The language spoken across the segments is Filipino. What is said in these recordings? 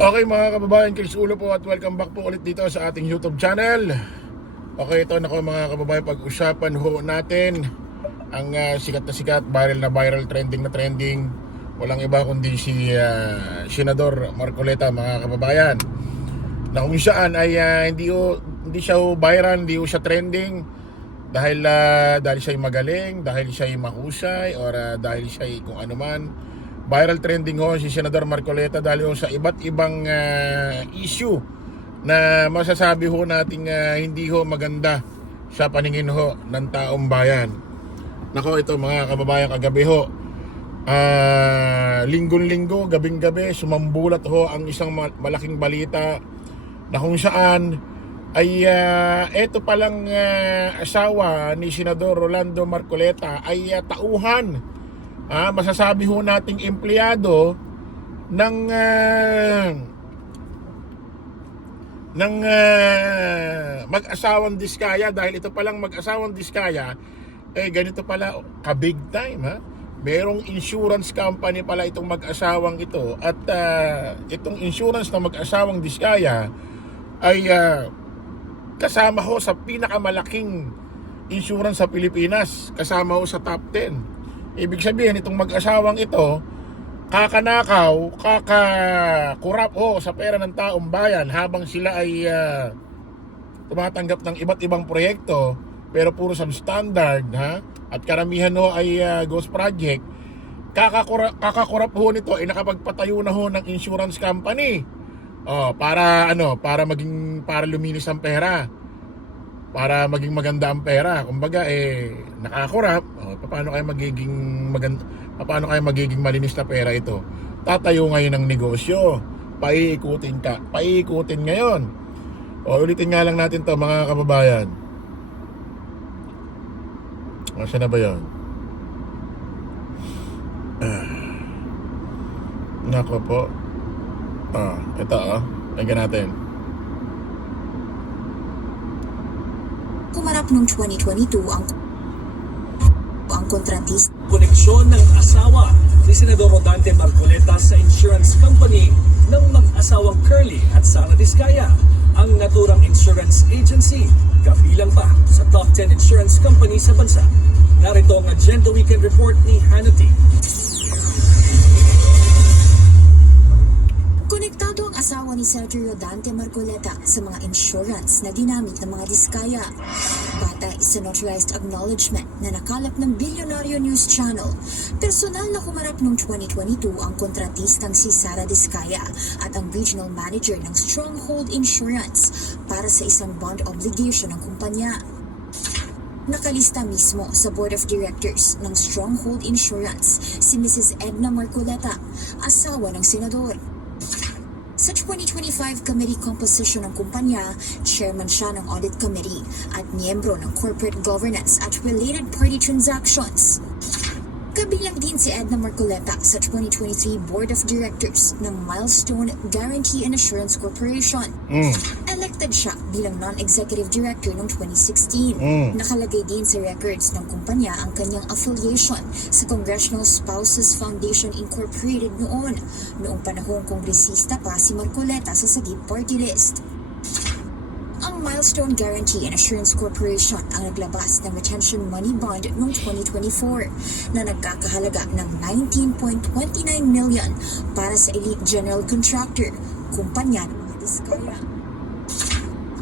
Okay mga kababayan, Chris Ulo po at welcome back po ulit dito sa ating YouTube channel. Okay, ito nako mga kababayan, pag-usapan ho natin ang sikat na sikat, viral na viral, trending na trending. Walang iba kundi si Senador Marcoleta mga kababayan. Na kung saan ay hindi siya viral, hindi siya trending dahil siya magaling, dahil siya mahusay, or dahil siya kung ano man. Viral trending ho si Senador Marcoleta dahil ho sa iba't ibang issue na masasabi ho nating hindi ho maganda sa paningin ho ng taong bayan. Nako, ito mga kababayan, kagabi ho, linggon-linggo, gabing-gabi, sumambulat ho ang isang malaking balita na kung saan ay eto palang asawa ni Senador Rolando Marcoleta ay tauhan. Masasabi ho nating empleyado ng mag-asawang Diskaya, dahil ito palang mag-asawang Diskaya ganito pala ka-big time. Merong insurance company pala itong mag-asawang ito, at itong insurance na mag-asawang Diskaya ay kasama ho sa pinakamalaking insurance sa Pilipinas, kasama ho sa top 10. Ibig sabihin, itong mag-asawang ito kakanakaw, kakakurap sa pera ng taong bayan habang sila ay tumatanggap ng iba't ibang proyekto pero puro substandard, at karamihan ay ghost project. Kakakurap ho nito ay nakapagpatayo na ho ng insurance company para luminis ang pera, para maging maganda ang pera. Kumbaga nakakurap, paano kayo magiging malinis na pera ito? Tatayo ngayon ng negosyo, paiikutin ngayon. Ulitin nga lang natin to mga kababayan. Saan na ba yun? Nako po. Ito lagyan natin. Kumarap noong 2022 ang kontratista. Koneksyon ng asawa ni Senador Rodante Marcoleta sa insurance company ng mag-asawang Curly at Sara Diskaya, ang naturang insurance agency, kabilang pa sa top 10 insurance company sa bansa. Narito ang Agenda Weekend Report ni Hannity. Konektado ang asawa ni Senator Rodante Marcoleta sa mga insurance na ginamit ng mga Diskaya. Batay sa notarized acknowledgement na nakalap ng Bilyonaryo News Channel, personal na humarap noong 2022 ang kontratistang si Sara Diskaya at ang regional manager ng Stronghold Insurance para sa isang bond obligation ng kumpanya. Nakalista mismo sa Board of Directors ng Stronghold Insurance si Mrs. Edna Marcoleta, asawa ng senador. Sa 2025 committee composition ng kumpanya, chairman siya ng audit committee at miyembro ng corporate governance at related party transactions. Kabilang din si Edna Marcoleta sa 2023 Board of Directors ng Milestone Guarantee and Assurance Corporation. Elected siya bilang non-executive director noong 2016. Nakalagay din sa records ng kumpanya ang kanyang affiliation sa Congressional Spouses Foundation Incorporated noong panahong kongresista pa si Marcoleta sa Sagip Party List. Ang Milestone Guarantee and Assurance Corporation ang naglabas ng retention money bond noong 2024 na nagkakahalaga ng 19.29 million para sa elite general contractor, kumpanya ng mga Diskaya.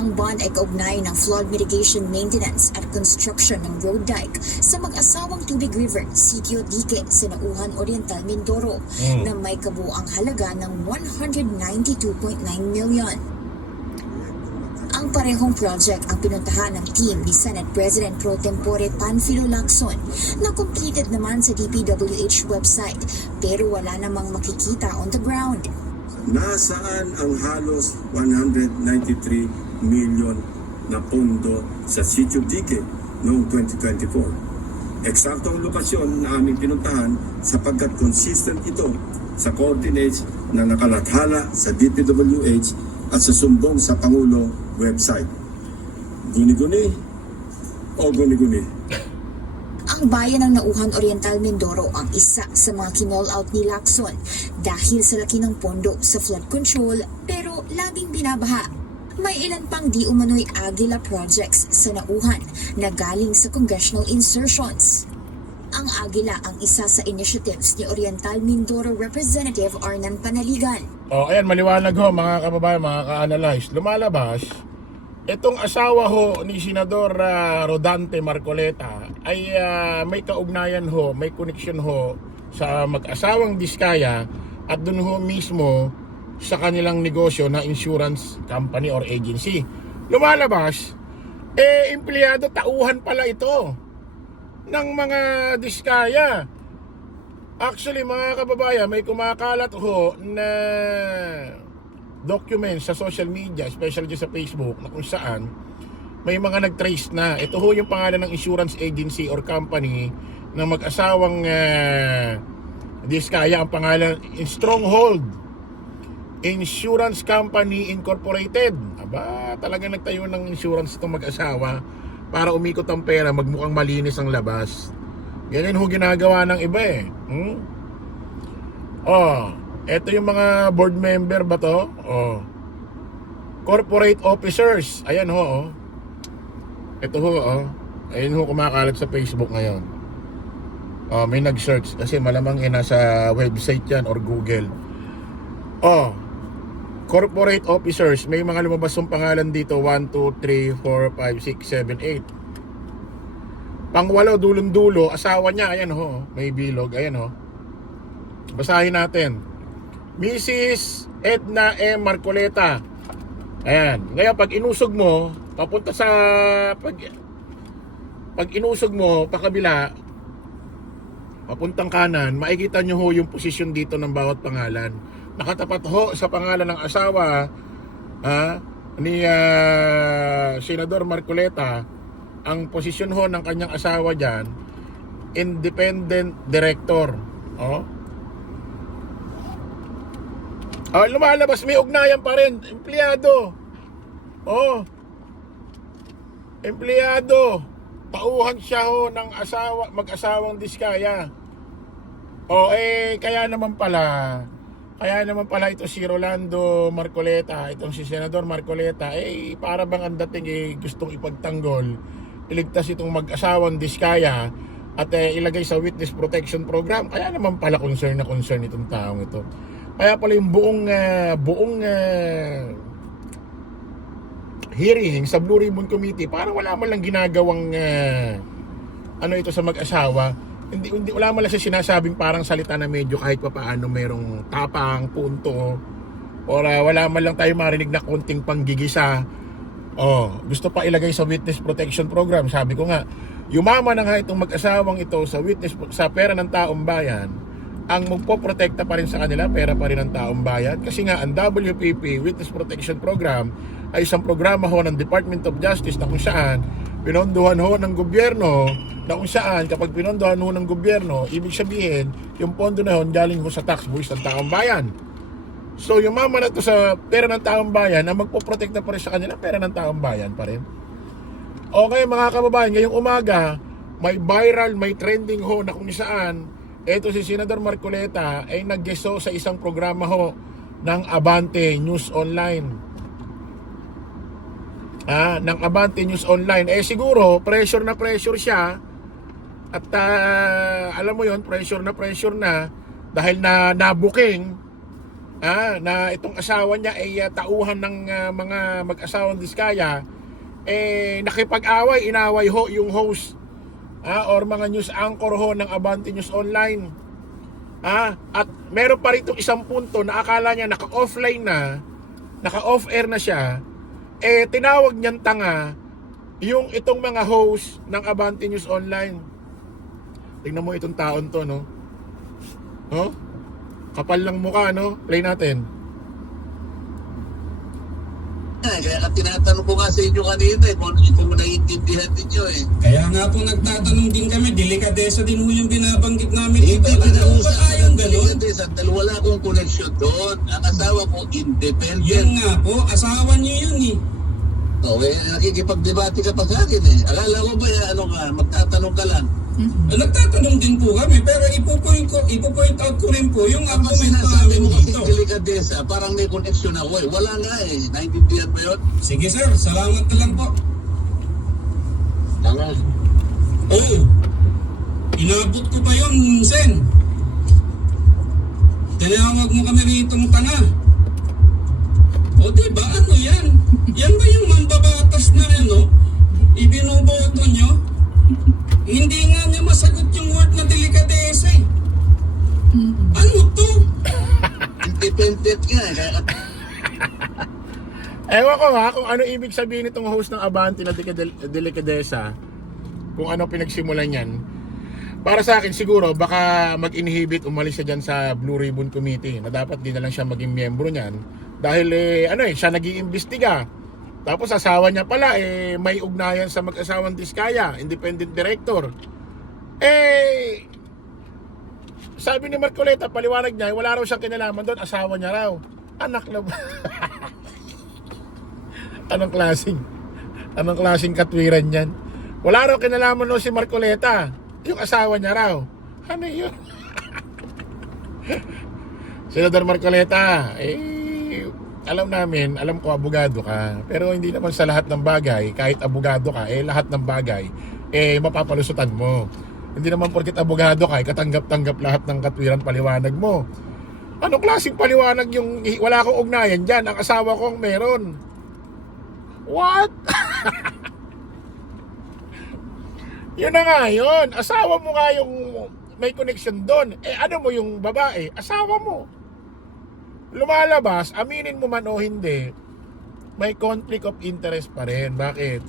Ang bond ay kaugnay ng flood mitigation, maintenance at construction ng road dike sa mag-asawang Tubig River, Sitio Dique, Sinauhan Oriental, Mindoro na may kabuang halaga ng 192.9 million. Ang parehong project ang pinuntahan ng team ni Senate President Pro Tempore Panfilo Lacson na completed naman sa DPWH website pero wala namang makikita on the ground. Nasaan ang halos 193 million na pondo sa Sitio Dique noong 2024? Eksaktong lokasyon na aming pinuntahan sapagkat consistent ito sa coordinates na nakalathala sa DPWH at sa sumbong sa Pangulo website. Guni-guni o guni-guni? Ang Ang bayan ng Nauhan Oriental Mindoro ang isa sa mga kinall out ni Lacson dahil sa laki ng pondo sa flood control pero laging binabaha. May ilan pang di umano'y Agila projects sa Nauhan na galing sa congressional insertions. Ang Agila ang isa sa initiatives ni Oriental Mindoro Representative Arnan Panaligan. Ayan, maliwanag ho mga kababayan, mga ka-analyze. Lumalabas, itong asawa ho ni Senador Rodante Marcoleta ay may kaugnayan ho, may connection ho sa mag-asawang Diskaya at dun ho mismo sa kanilang negosyo na insurance company or agency. Lumalabas, empleyado tauhan pala ito ng mga Diskaya. Actually mga kababayan, may kumakalat ho na documents sa social media, especially sa Facebook, na kung saan may mga nag-trace na. Ito ho yung pangalan ng insurance agency or company ng mag-asawang Diskaya. Ang pangalan, Stronghold Insurance Company Incorporated. Aba, talaga nagtayo ng insurance itong mag-asawa para umikot ang pera, magmukhang malinis ang labas. Ganyan ho ginagawa ng iba eh. Ito yung mga board member ba to? Corporate officers. Ayan ho. Ito ho. Ayan ho kumakalat sa Facebook ngayon. May nag-search kasi malamang nasa website yan or Google. Corporate officers. May mga lumabas yung pangalan dito. 1, 2, 3, 4, 5, 6, 7, 8. Pangwalo, dulong-dulo. Asawa niya. Ayan ho. May bilog. Ayan ho. Basahin natin. Mrs. Edna M. Marcoleta. Ayan. Ngayon, pag inusog mo, papunta sa... Pag inusog mo, pakabila, papuntang kanan, makikita nyo ho yung posisyon dito ng bawat pangalan. Nakatapat ho sa pangalan ng asawa ni Senador Marcoleta, ang posisyon ho ng kanyang asawa dyan, Independent Director. Lumalabas, may ugnayan pa rin. Empleyado. Empleyado. Tauhan siya ho ng mag-asawang Diskaya. Kaya naman pala ito si Rolando Marcoleta, itong si Senador Marcoleta, para bang ang dating gustong ipagtanggol, iligtas itong mag-asawang Diskaya at ilagay sa witness protection program. Kaya naman pala concern itong taong ito. Kaya pala yung buong hearing sa Blue Ribbon Committee, parang wala man lang ginagawang ito sa mag-asawa. Wala man lang siya sinasabing parang salita na medyo kahit pa paano merong tapang, punto, or wala man lang tayo marinig na konting panggigisa. Gusto pa ilagay sa witness protection program. Sabi ko nga, yumaman na nga itong mag-asawang ito sa pera ng taong bayan. Ang magpoprotekta pa rin sa kanila, pera pa rin ng taong bayan. Kasi nga, ang WPP, Witness Protection Program, ay isang programa ho ng Department of Justice na kung saan pinondohan ho ng gobyerno, na kung saan kapag pinondohan ho ng gobyerno, ibig sabihin, yung pondo na ho galing ho sa tax buwis ng taong bayan. So, yung mama na to sa pera ng taong bayan, na magpoprotekta pa rin sa kanila, pera ng taong bayan pa rin. Okay mga kababayan, ngayong umaga, may viral, may trending ho na kung saan ito si Senador Marcoleta ay nag-guest sa isang programa ho ng Abante News Online. Ng Abante News Online. Siguro, pressure na pressure siya. At alam mo yon, pressure na dahil na nabuking na itong asawa niya ay tauhan ng mga mag-asawang Diskaya, nakipag-away, inaway ho yung host or mga news anchor ho ng Abante News Online. At meron pa rito isang punto na akala niya naka-offline na, naka-off-air na siya, tinawag niyang tanga yung itong mga host ng Abante News Online. Tingnan mo itong taon to, no? Kapal ng mukha, no? Play natin. Kaya tinatanong ko nga sa inyo kanina kung naiintindihan ninyo Kaya nga po nagtatanong din kami, delikadesa din ho yung binabanggit namin dito. Hindi Ano ba tayong ganun? Wala akong connection doon. Ang asawa ko independent. Yun nga po, asawa niyo yun Nakikipagdebate ka pa sa akin Akala ko ba magtatanong ka lang. Nagtatanong din po kami, pero ipo-point out ko rin po yung Kasi argument sinasabi namin mo kasi dito. delikadesa, parang may connection ako eh. Wala nga eh. Naintindihan mo yun? Sige sir, salamat na lang po. Tanga. Oo. Inabot ko pa yun, Sen. Tinawag mo kami ritong tanga. O diba, ano yan? Yan ba yung mambabatas na ano? Ibinoboto nyo? Hindi nga niya masagot yung word na delikadesa eh. Ano to? Independent nga eh. Kaya Ewan ko nga kung ano ibig sabihin nitong host ng Abante na delikadesa, kung ano pinagsimulan yan. Para sa akin siguro baka mag-inhibit, umalis siya dyan sa Blue Ribbon Committee na dapat di na lang siya maging miyembro niyan dahil siya nag-iimbestiga. Tapos asawa niya pala may ugnayan sa mag-asawang Diskaya, independent director. Sabi ni Marcoleta, paliwanag niya, wala raw siyang kinalaman doon, asawa niya raw. Anak na ba? Anong klaseng katwiran yan? Wala raw kinalaman no si Marcoleta, yung asawa niya raw. Ano yun? Senador Marcoleta, alam ko abogado ka, pero hindi naman sa lahat ng bagay, kahit abogado ka, lahat ng bagay, mapapalusutan mo. Hindi naman porket abogado ka, katanggap-tanggap lahat ng katwiran paliwanag mo. Anong klaseng paliwanag yung wala akong ugnayan dyan, ang asawa ko ang meron? What? Yun na nga yun. Asawa mo nga yung may connection doon. Ano mo yung babae? Asawa mo. Lumalabas, aminin mo man o hindi, may conflict of interest pa rin. Bakit?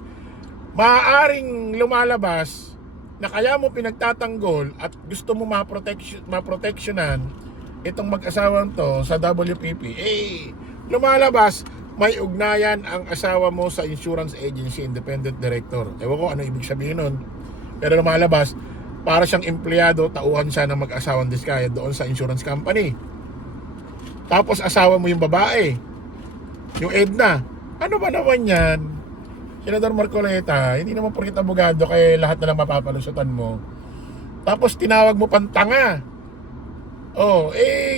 Maaaring lumalabas na kaya mo pinagtatanggol at gusto mo maproteksyonan itong mag-asawang to sa WPP. Lumalabas, may ugnayan ang asawa mo sa insurance agency, independent director. Ewan ko ano ibig sabihin nun. Pero lumalabas, para siyang empleyado, tauhan siya ng mag-asawang Diskaya doon sa insurance company. Tapos asawa mo yung babae, yung Edna. Ano ba naman yan? Senador Marcoleta, hindi naman porket abogado kaya lahat na lang mapapalusutan mo. Tapos tinawag mo pang tanga.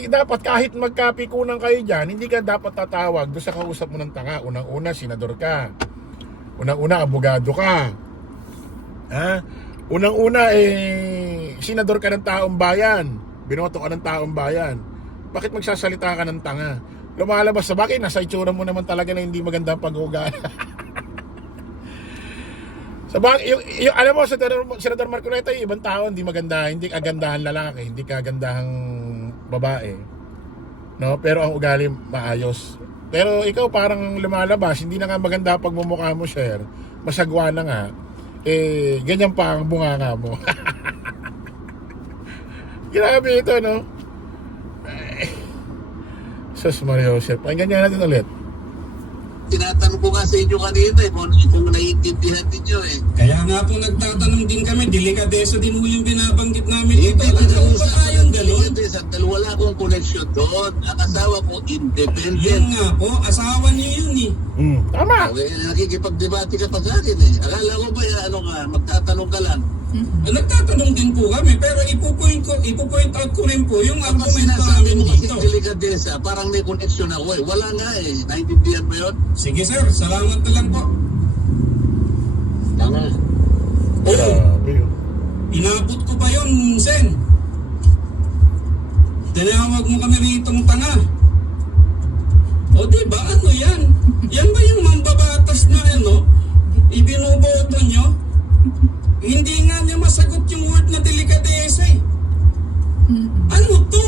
Dapat kahit magkapikunan kayo dyan, hindi ka dapat tatawag doon sa kausap mo ng tanga. Unang-una, senador ka. Unang-una, abogado ka. Unang-una, senador ka ng taong bayan. Binoto ka ng taong bayan. Bakit magsasalita ka ng tanga? Lumalabas sa bakit, nasa itsura mo naman talaga na hindi magandang pag-uugali. Alam mo, Senador Marcoleta, yung ibang tao hindi maganda, hindi kagandahan lalaki, hindi kagandahang babae. No, pero ang ugali maayos. Pero ikaw parang lumalabas, hindi na nga maganda pag mumukha mo, share. Masagwa na nga. Ganyan pa ang bunganga mo. Grabe ito, no? Sus Mario Joseph. Pakinggan niya natin ulit. tinatanong ko nga sa inyo kanina eh, kung naiintindihan ninyo eh. Kaya nga po nagtatanong din kami, delikadesa din mo yung binabanggit namin dito. Ano ba tayong gano'n? Wala akong connection doon. Ang asawa ko independent. Yun nga po, asawa niyo yun eh. Tama. Okay, nakikipagdebate ka pa sa akin eh. Akala ko ba magtatanong ka lang? Nagtatanong din po kami, pero ipo-point out ko rin po yung Kapag argument sinasabi namin mo kasi dito. delikadesa, parang may connection ako eh. Wala nga eh. Naintindihan mo yun? Sige sir, salamat na lang po. Tama. Grabe yun. Inabot ko pa yun, Sen. Tinawag mo kami ritong tanga. O diba, ano yan? Yan ba yung mambabatas na ibinoboto nyo? Hindi nga niya masagot yung word na delikadesa eh. Ano to?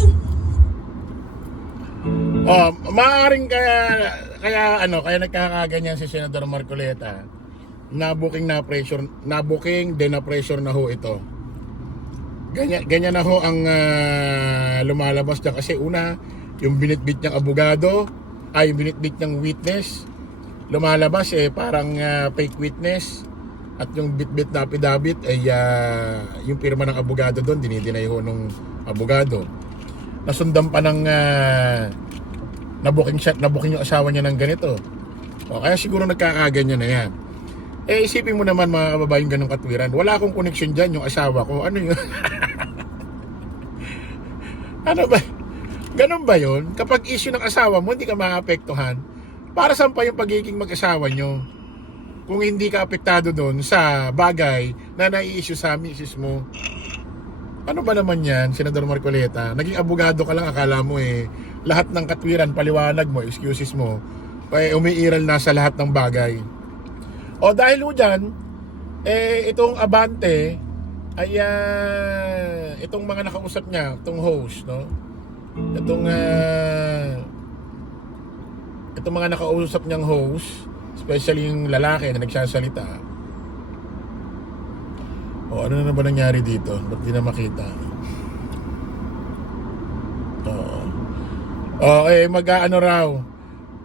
Maaaring kaya nagkakaganyan si Senador Marcoleta. Nabuking na pressure na ho ito. Ganyan na ho ang lumalabas niya kasi una, yung binitbit niyang abogado, yung binitbit niyang witness, lumalabas parang fake witness. At yung bitbit na affidavit yung pirma ng abogado doon, dinidinay ho nung abogado. Nasundan pa ng nabuking yung asawa niya ng ganito. Kaya siguro nagkakaganyan na yan. Eh isipin mo naman mga kababayan, ganong katwiran. Wala akong connection dyan, yung asawa ko. Ano yun? Ano ba? Ganon ba yun? Kapag issue ng asawa mo, hindi ka maapektuhan. Para saan pa yung pagiging mag-asawa nyo? Kung hindi ka apektado doon sa bagay na nai-issue sa misis mo. Ano ba naman yan, Senador Marcoleta? Naging abogado ka lang, akala mo lahat ng katwiran, paliwanag mo, excuses mo, umiiral na sa lahat ng bagay. O dahil ho dyan, itong Abante, ay itong mga nakausap niya, itong host, no? Itong mga nakausap niyang host, especially yung lalaki na nagsasalita. O ano na ba nangyari dito? Ba't di na makita? Mag-ano raw,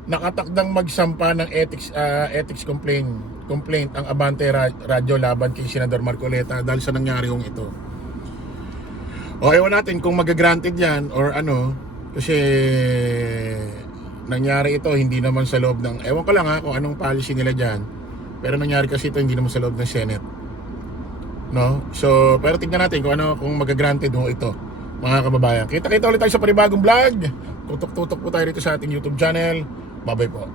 nakatakdang magsampa ng ethics complaint ang Abante Radio laban kay Senador Marcoleta dahil sa nangyari kong ito. O ewan natin kung mag-granted yan or ano, kasi nangyari ito hindi naman sa loob ng, ewan ko lang kung anong policy nila dyan, pero nangyari kasi ito hindi naman sa loob ng Senate, no? So pero tignan natin kung mag-granted ho ito, mga kababayan. Kita ulit tayo sa panibagong vlog. Tutok-tutok po tayo dito sa ating YouTube channel. Bye-bye po.